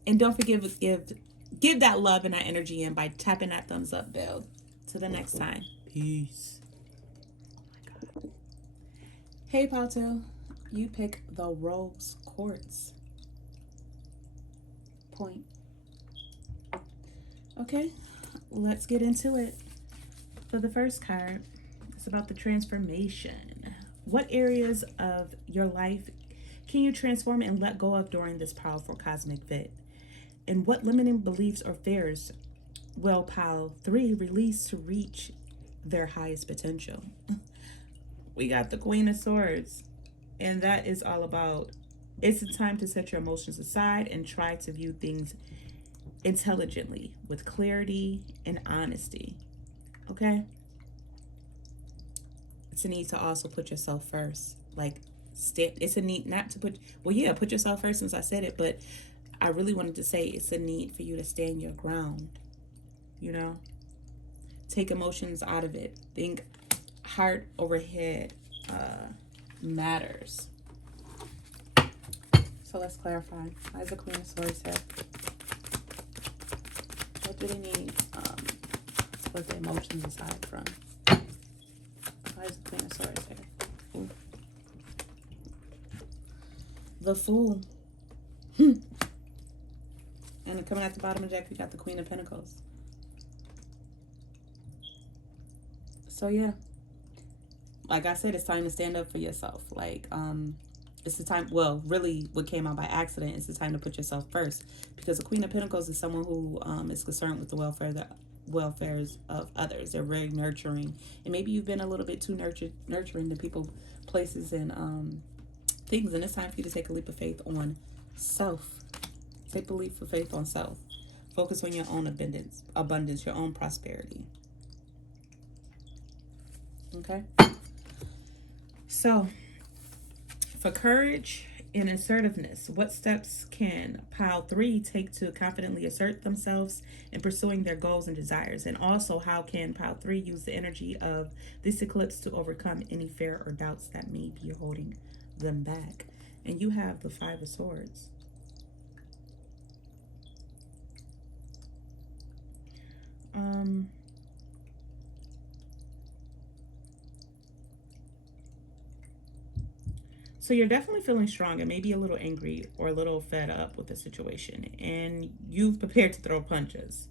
And don't forget to give that love and that energy in by tapping that thumbs up bell. Till the next time. Peace. Oh my God. Hey, Pato. You pick the rose quartz. Point. Okay, let's get into it. For the first card, it's about the transformation. What areas of your life can you transform and let go of during this powerful cosmic fit? And what limiting beliefs or fears will Pile 3 release to reach their highest potential? We got the Queen of Swords. And that is all about, it's a time to set your emotions aside and try to view things intelligently with clarity and honesty. Okay? It's a need to also put yourself first. Like, it's a need not to put, well, yeah, put yourself first since I said it, but I really wanted to say it's a need for you to stand your ground, you know? Take emotions out of it. Think heart over head matters. So let's clarify. Why is the Queen of Swords here? What do they need to put the emotions aside from? Why is the Queen of Swords here? Ooh. The Fool. And coming at the bottom of the deck, we got the Queen of Pentacles. So yeah, like I said, it's time to stand up for yourself. Like, it's the time, well, really what came out by accident is the time to put yourself first, because the Queen of Pentacles is someone who is concerned with the welfares of others. They're very nurturing, and maybe you've been a little bit too nurturing to people, places, and things, and it's time for you to take a leap of faith on self. Take a leap of faith on self. Focus on your own abundance, your own prosperity. Okay? So, for courage and assertiveness, what steps can pile 3 take to confidently assert themselves in pursuing their goals and desires? And also, how can pile 3 use the energy of this eclipse to overcome any fear or doubts that may be holding them back? And you have the 5 of Swords. So you're definitely feeling strong and maybe a little angry or a little fed up with the situation, and you've prepared to throw punches.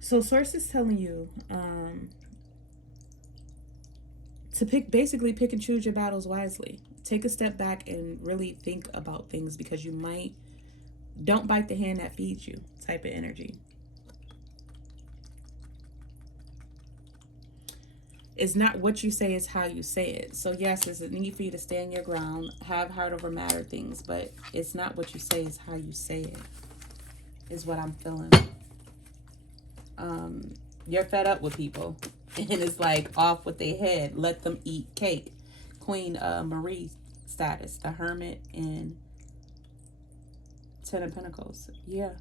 So Source is telling you to basically pick and choose your battles wisely. Take a step back and really think about things, because you might, don't bite the hand that feeds you type of energy. It's not what you say, it's how you say it. So yes, there's a need for you to stand your ground, have heart over matter things, but it's not what you say, it's how you say it, is what I'm feeling. You're fed up with people, and it's like off with their head. Let them eat cake. Queen Marie status, the Hermit, and 10 of Pentacles. Yeah.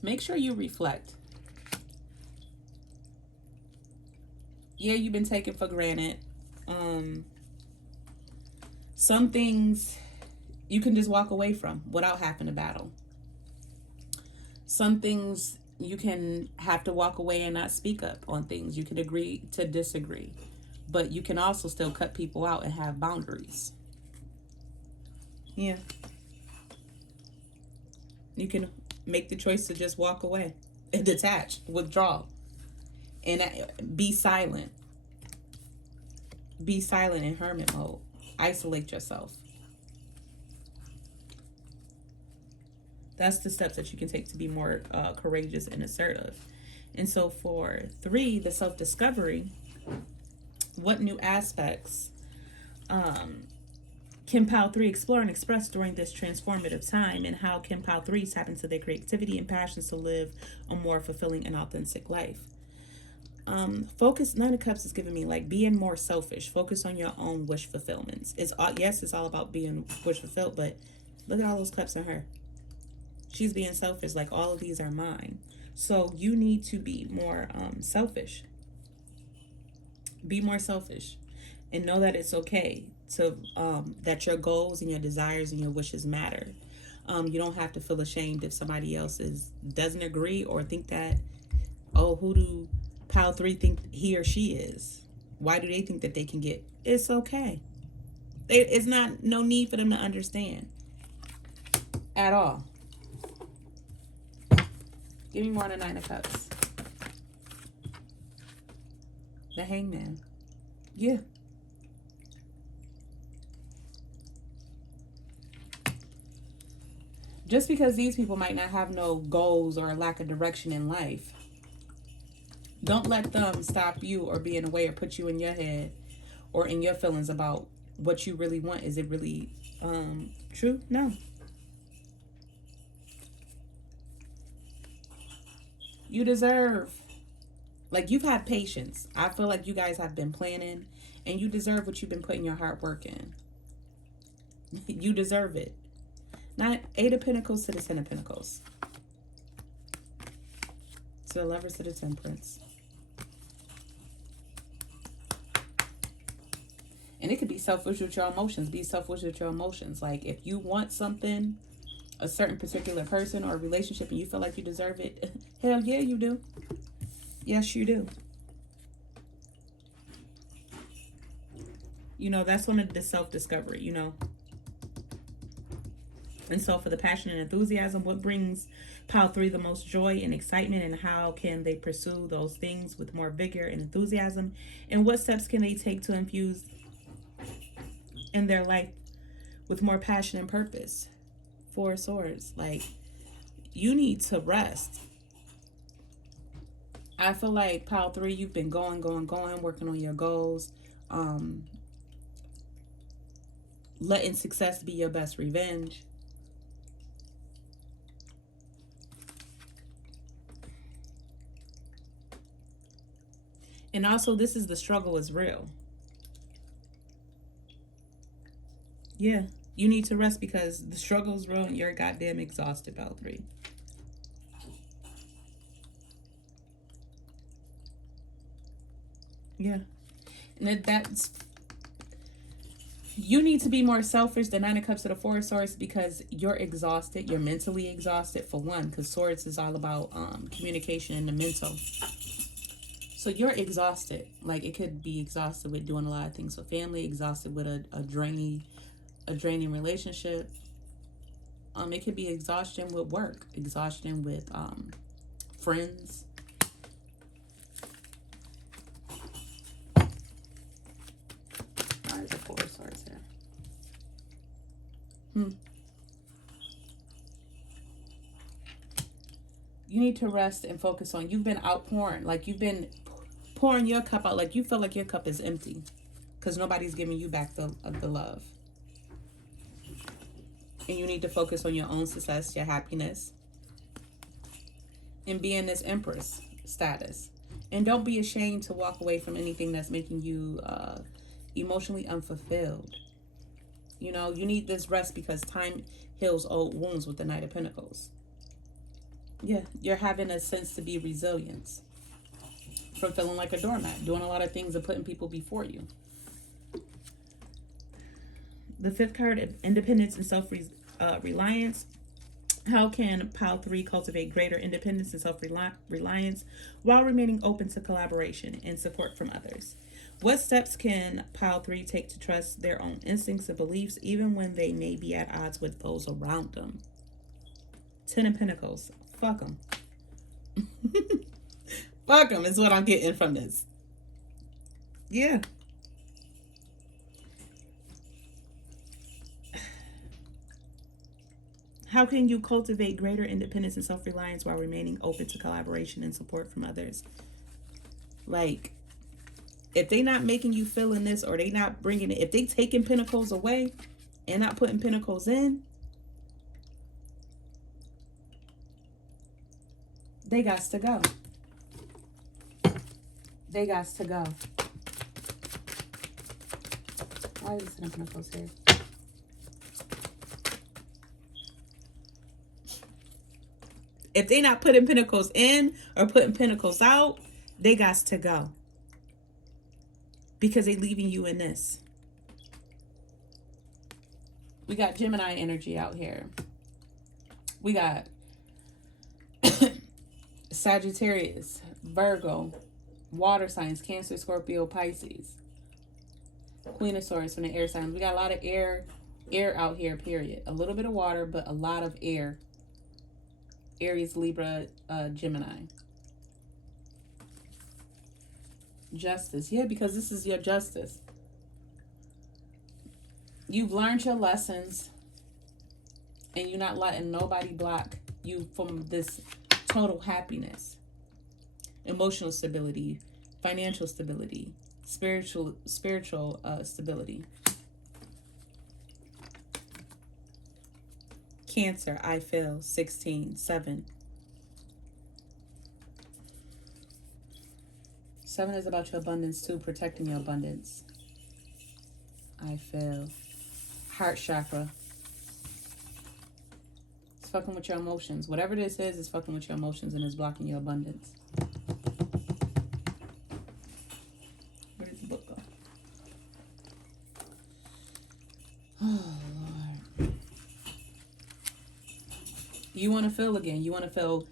Make sure you reflect. Yeah, you've been taken for granted. Some things you can just walk away from without having to battle. Some things you can have to walk away and not speak up on things. You can agree to disagree, but you can also still cut people out and have boundaries. Yeah. You can make the choice to just walk away and detach, withdraw, and be silent. Be silent in hermit mode. Isolate yourself. That's the steps that you can take to be more courageous and assertive. And so for 3, the self-discovery, what new aspects can pile 3 explore and express during this transformative time? And how can pile 3 tap into their creativity and passions to live a more fulfilling and authentic life? Focus, 9 of Cups is giving me like being more selfish. Focus on your own wish fulfillments. It's yes, it's all about being wish fulfilled, but look at all those cups in her. She's being selfish, like all of these are mine. So you need to be more selfish. Be more selfish, and know that it's okay to that your goals and your desires and your wishes matter. You don't have to feel ashamed if somebody else doesn't agree or think that, oh, who do pile 3 think he or she is? Why do they think that they can get? It's okay. It's not, no need for them to understand at all. Give me more than 9 of Cups. The Hangman. Yeah. Just because these people might not have no goals or a lack of direction in life, don't let them stop you or be in a way or put you in your head or in your feelings about what you really want. Is it really true? No. You deserve, like, you've had patience. I feel like you guys have been planning, and you deserve what you've been putting your hard work in. You deserve it. Not Eight of Pentacles to the Ten of Pentacles. To the Lovers to the Temperance. And it could be selfish with your emotions. Be selfish with your emotions. Like, if you want something, a certain particular person or a relationship, and you feel like you deserve it, hell yeah, you do. Yes, you do. You know, that's one of the self-discovery, you know. And so for the passion and enthusiasm, what brings pile 3 the most joy and excitement, and how can they pursue those things with more vigor and enthusiasm? And what steps can they take to infuse in their life with more passion and purpose? Four of Swords. Like, you need to rest. I feel like pile 3, you've been going, working on your goals. Letting success be your best revenge. And also, this is the struggle is real. Yeah, you need to rest because the struggle is real and you're goddamn exhausted, pile 3. Yeah. And that's, you need to be more selfish. The Nine of Cups to the Four of Swords, because you're exhausted. You're mentally exhausted, for one, because Swords is all about communication and the mental. So you're exhausted. Like, it could be exhausted with doing a lot of things with family, exhausted with a draining relationship. It could be exhaustion with work, exhaustion with friends. Why is the Four of Swords here? You need to rest and focus on, you've been outpouring, like, you've been pouring your cup out, like, you feel like your cup is empty because nobody's giving you back the love. And you need to focus on your own success, your happiness, and be in this Empress status. And don't be ashamed to walk away from anything that's making you emotionally unfulfilled. You know, you need this rest because time heals old wounds with the Knight of Pentacles. Yeah, you're having a sense to be resilient from feeling like a doormat, doing a lot of things and putting people before you. The 5th card, independence and self-reliance. How can pile 3 cultivate greater independence and self-reliance while remaining open to collaboration and support from others? What steps can pile 3 take to trust their own instincts and beliefs even when they may be at odds with those around them? 10 of Pentacles. Fuck them. Fuck them is what I'm getting from this. Yeah. How can you cultivate greater independence and self-reliance while remaining open to collaboration and support from others? Like, if they not making you feel in this, or they not bringing it, if they taking pentacles away and not putting pentacles in, they got to go. They got to go. Why is this pentacles here? If they not putting pentacles in or putting pentacles out, they got to go. Because they leaving you in this. We got Gemini energy out here. We got Sagittarius, Virgo, water signs, Cancer, Scorpio, Pisces. Queen of Swords from the air signs. We got a lot of air out here, period. A little bit of water, but a lot of air. Aries, Libra, Gemini. Justice. Yeah, because this is your justice. You've learned your lessons, and you're not letting nobody block you from this total happiness, emotional stability, financial stability, spiritual stability. Cancer, I feel 16, 7. 7 is about your abundance too, protecting your abundance. I feel heart chakra. It's fucking with your emotions. Whatever this is, it's fucking with your emotions and is blocking your abundance. Where did the book go? Oh, Lord. You want to feel again. You want to feel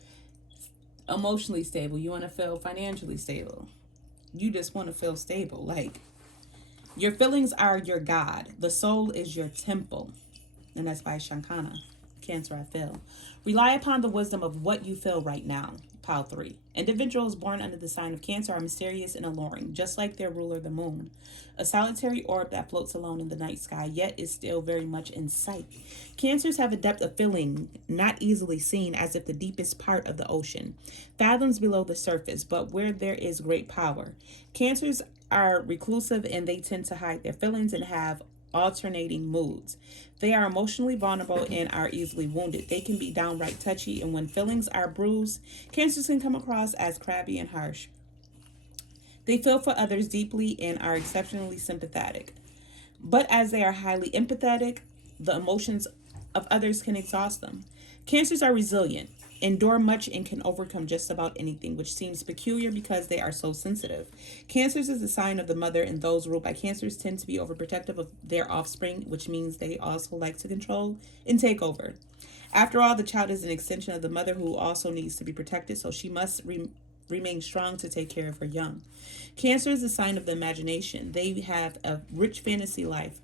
emotionally stable. You want to feel financially stable. You just want to feel stable. Like, your feelings are your God. The soul is your temple. And that's by Shankana. Cancer, I feel. Rely upon the wisdom of what you feel right now. Pile 3. Individuals born under the sign of Cancer are mysterious and alluring, just like their ruler, the moon. A solitary orb that floats alone in the night sky, yet is still very much in sight. Cancers have a depth of feeling not easily seen, as if the deepest part of the ocean, fathoms below the surface, but where there is great power. Cancers are reclusive and they tend to hide their feelings and have alternating moods. They are emotionally vulnerable and are easily wounded. They can be downright touchy, and when feelings are bruised, cancers can come across as crabby and harsh. They feel for others deeply and are exceptionally sympathetic. But as they are highly empathetic, the emotions of others can exhaust them. Cancers are resilient, endure much, and can overcome just about anything, which seems peculiar because they are so sensitive. Cancers is a sign of the mother, and those ruled by cancers tend to be overprotective of their offspring, which means they also like to control and take over. After all, the child is an extension of the mother who also needs to be protected, so she must remain strong to take care of her young. Cancer is a sign of the imagination. They have a rich fantasy life.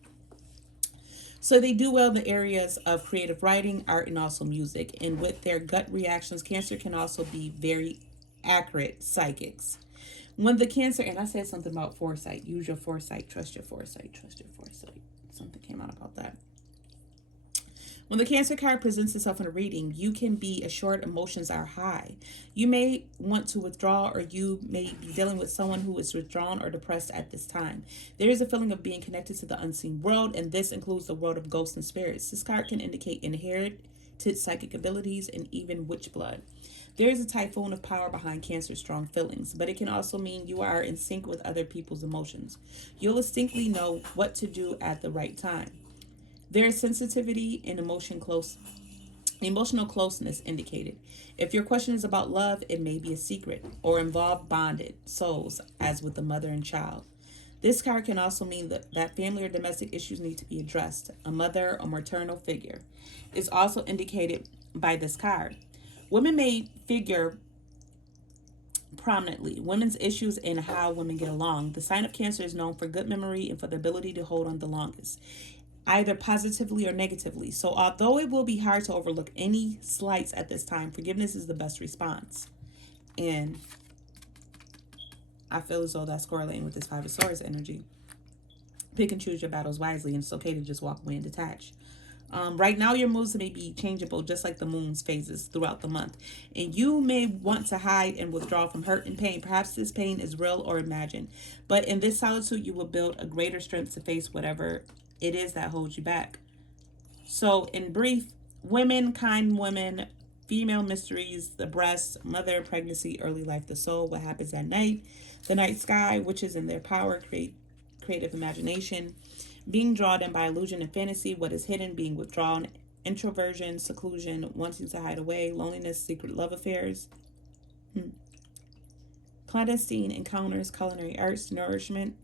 So they do well in the areas of creative writing, art, and also music. And with their gut reactions, Cancer can also be very accurate psychics. When the Cancer, and I said something about foresight, use your foresight, trust your foresight, trust your foresight. Something came out about that. When the Cancer card presents itself in a reading, you can be assured emotions are high. You may want to withdraw, or you may be dealing with someone who is withdrawn or depressed at this time. There is a feeling of being connected to the unseen world, and this includes the world of ghosts and spirits. This card can indicate inherited psychic abilities and even witch blood. There is a typhoon of power behind Cancer's strong feelings, but it can also mean you are in sync with other people's emotions. You'll instinctively know what to do at the right time. There is sensitivity and emotional closeness indicated. If your question is about love, it may be a secret or involve bonded souls, as with the mother and child. This card can also mean that family or domestic issues need to be addressed. A mother or maternal figure is also indicated by this card. Women may figure prominently. Women's issues and how women get along. The sign of Cancer is known for good memory and for the ability to hold on the longest, either positively or negatively. So although it will be hard to overlook any slights at this time, forgiveness is the best response. And I feel as though that's correlating with this Five of Swords energy. Pick and choose your battles wisely, and it's okay to just walk away and detach. Right now, your moods may be changeable, just like the moon's phases throughout the month. And you may want to hide and withdraw from hurt and pain. Perhaps this pain is real or imagined. But in this solitude, you will build a greater strength to face whatever it is that holds you back. So in brief, women, kind women, female mysteries, the breast, mother, pregnancy, early life, the soul, what happens at night, the night sky, witches in their power, creative imagination, being drawn in by illusion and fantasy, what is hidden, being withdrawn, introversion, seclusion, wanting to hide away, loneliness, secret love affairs, clandestine encounters, culinary arts, nourishment,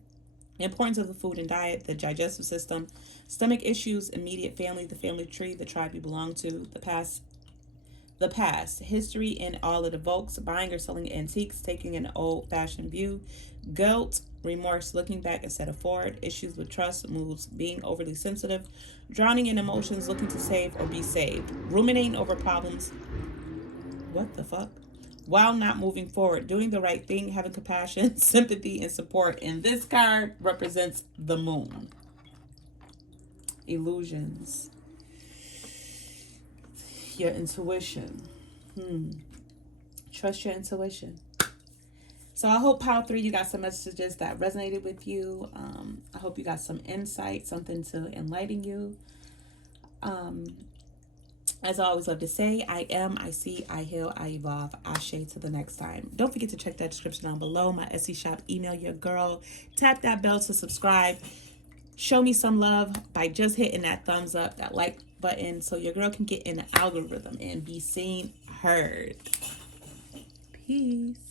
importance of the food and diet, the digestive system, stomach issues, immediate family, the family tree, the tribe you belong to, the past, history and all it evokes, buying or selling antiques, taking an old-fashioned view, guilt, remorse, looking back instead of forward, issues with trust, moods, being overly sensitive, drowning in emotions, looking to save or be saved, ruminating over problems, what the fuck, while not moving forward, doing the right thing, having compassion, sympathy, and support. And this card represents the moon. Illusions. Your intuition. Trust your intuition. So I hope Pile 3, you got some messages that resonated with you. I hope you got some insight, something to enlighten you. As I always love to say, I am, I see, I heal, I evolve. Ashe to the next time. Don't forget to check that description down below. My Etsy shop, email your girl. Tap that bell to subscribe. Show me some love by just hitting that thumbs up, that like button, so your girl can get in the algorithm and be seen, heard. Peace.